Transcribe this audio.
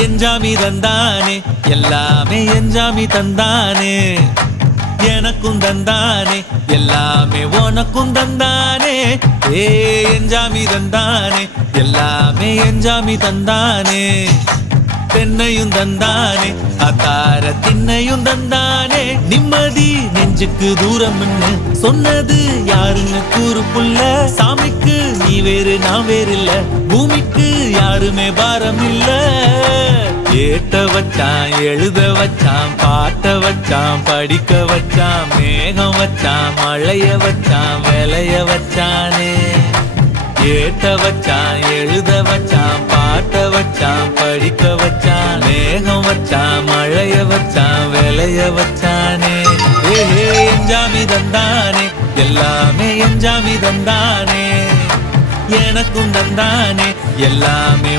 எஞ்சாமி தந்தானே எல்லாமே எஞ்சாமி தந்தானே எனக்கும் தந்தானே எல்லாமே உனக்கும் தந்தானே ஏ எஞ்சாமி தந்தானே எல்லாமே எஞ்சாமி தந்தானே தென்னையும் தந்தானே அத்தார திண்ணையும் தந்தானே நிம்மதி நெஞ்சுக்கு தூரம்னு சொன்னது யாருன்னு கூறு புள்ள சாமிக்கு நீ வேறு நான் வேறு இல்ல பூமிக்கு யாருமே பாரம் இல்ல ஏட்ட வச்சான் எழுத வச்சான் பாட்ட வச்சான் படிக்க வச்சான் மேகம் வச்சான் மழைய வச்சான் விளைய வச்சானே ஏட்ட வச்சான் எழுத வச்சான் பாட்ட வச்சான் படிக்க வச்சான் மேகம் வச்சான் மழைய வச்சான் விளைய வச்சானே ஏ எஞ்சாமி தந்தானே எல்லாமே எஞ்சாமி தந்தானே எனக்கும் தந்தானே எல்லாமே